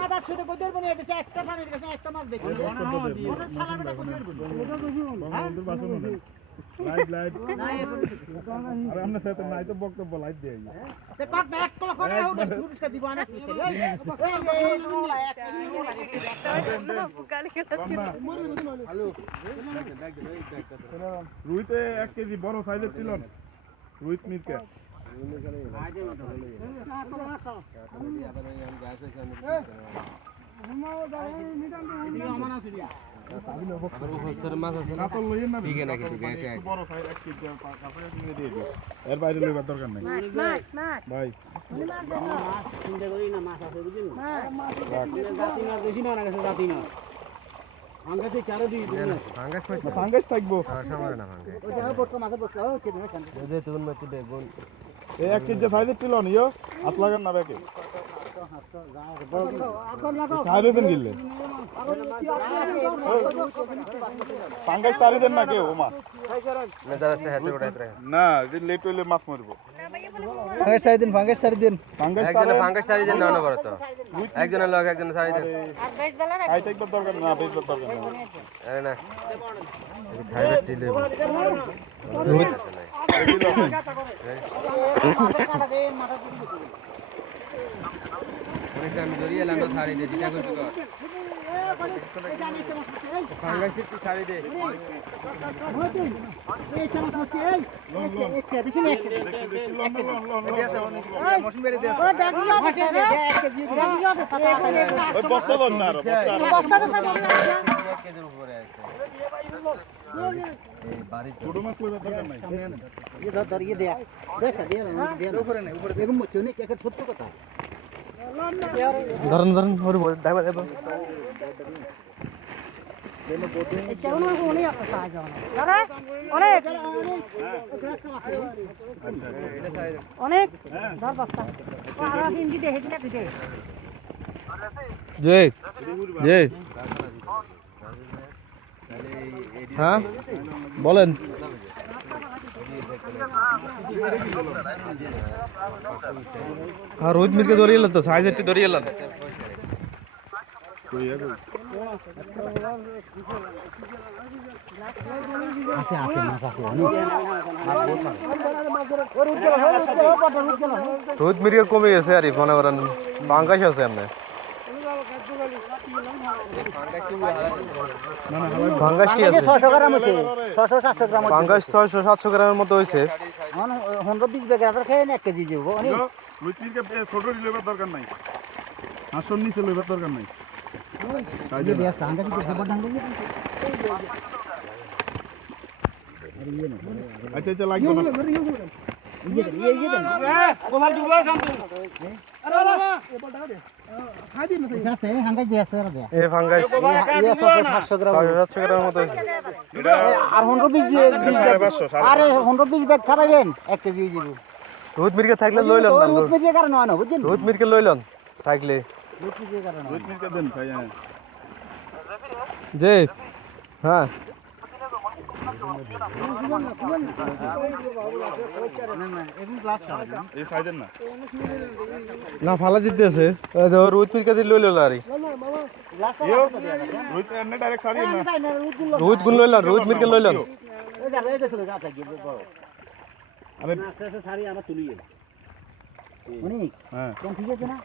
মাথা ছুটে কোদের বনে এসে একটা পানির কাছে একটা মাছ দেখি ওটা ছালাটা কোদের বনে লাইট আর আমরা সাথে নাই তো বক্তব্য লাইট দেই তে কাক এক কল করে হবে পুরস্কার দিব না কি হ্যালো রুইতে 1 কেজি বড় সাইজের ছিল রুইত মিরকে এর বাইরে লইবার দরকার নাই ভাই চিন্তা করি না মাছ আছে বুঝছেন জাতি মাছ বেশি না গেছে জাতি মাছ আঙ্গাতে চারো দিই ফাঙ্গাস থাকবো ওই দেখো বড় মাছ বড় ও কে দেবে কান দে তুই মত দে বোন এই 1 কেজি সাইজের ছিল নিও হাত লাগান না বেকে সাইরে দেন গিলে ফাঙ্গাস তারি দেন না কেউ মা না দাদা সে হাতে উড়াইতে রে না যে লেট হইলে মাছ মারবো ফাঙ্গাস সারি দিন ফাঙ্গাস সারি দিন একজন ফাঙ্গাস সারি দেন না বড় তো একজন লোক একজন সারি দেন আর বেশ বেলা না খাইতে একবার দরকার না বেশবার দরকার না আরে না খাইবে টিলে রোহিত কাটা দেন মাথা দিবি অনেক আমি ধরিয়ে লানো সারি দে দিটা করতে কর ফাঙ্গাস কি সারি দে এই চামচ হচ্ছে এই একটা দিছেন একটা মশিন বেরে দিয়ে ও ডাকিও আছে একটা দিয়ে ডাকিও আছে ওই বস্তা লন না বস্তা এক কেজির উপরে আছে এই বাড়ি ছোট মাছ লইবার দরকার নাই ये धर ये दे दे दे ऊपर नहीं ऊपर देखो मुझे नहीं क्या छोट কথা ধরন ধরন ওরে দাইবা দাইবা চাউনা কোনি আপনি সাহায্য আরে অনেক অনেক ধর বস্তা আর হিন্দি দেখে কিনা দিতে জয় জয় হ্যাঁ বলেন রোহিত মিরকে ধরিয়ে তো সাইজ একটু ধরিয়ে এলাম আছে আছে মাছ আছে রোহিত মিরকে কমে গেছে আর মনে করেন পাঙ্গাস আছে এমনি পাঙ্গাস কি আছে 600 গ্রাম আছে 600 700 গ্রাম পাঙ্গাস 600 700 গ্রামের মতো হয়েছে 120 ব্যাগ আদার খেয়ে 1 কেজি দেব অনেক রুইতিরকে ছোট লইবার দরকার নাই আসন নিচে লইবার দরকার নাই ये दिया सांगा की खबर ढंग से আচ্ছা আচ্ছা লাগবে না ये गोपाल डूबो शांत अरे बाबा ये पलटा दे खा दी ना से सांगा दिया सर दे এই পাঙ্গাস ये 700 গ্রাম 700 গ্রামের মতো হয়েছে এটা আর 120 আরে 120 ব্যাগ খাবেন 1 কেজি দিব রোহিত মিরকে থাকলে লইলাম না রোহিত মিরকে কারণ হয় না বুঝছেন রোহিত মিরকে লইলাম থাকলে রোহিত মিরকে কারণ হয় রুইতিরকে দেন খাই জি হ্যাঁ এই সাইজের না না ফালা দিতে আছে রোহিত মিরকে দিয়ে লইল আরে রুইত এনে ডাইরেক্ট সারিয়ে না রোহিত গুন লইলাম রোহিত মিরকে লইলাম আরে সারি আমরা তুলিয়ে অনেক হ্যাঁ কোন ঠিক আছে না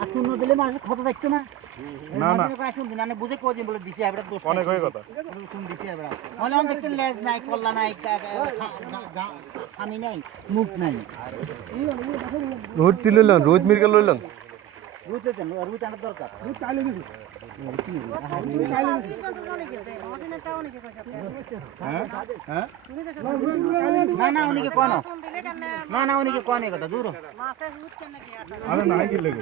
আর শূন্য দিলে মাছ কত দেখছো না না না শুন দিন আমি বুঝে কোজিন বলে দিছি আমরা দোষ অনেক হয়ে কথা শুন দিছি আমরা মানে অনেক দেখতে লেজ নাই কল্লা নাই আমি নাই মুখ নাই রোহিত লইলাম রোহিত মিরকে লইলাম বুঝতে দেন আর বুঝতে আনার দরকার বুঝ চাইলে গেছি হ্যাঁ হ্যাঁ না না উনিকে কোন না না উনিকে কোন কথা দূর আরে নাই কি লাগে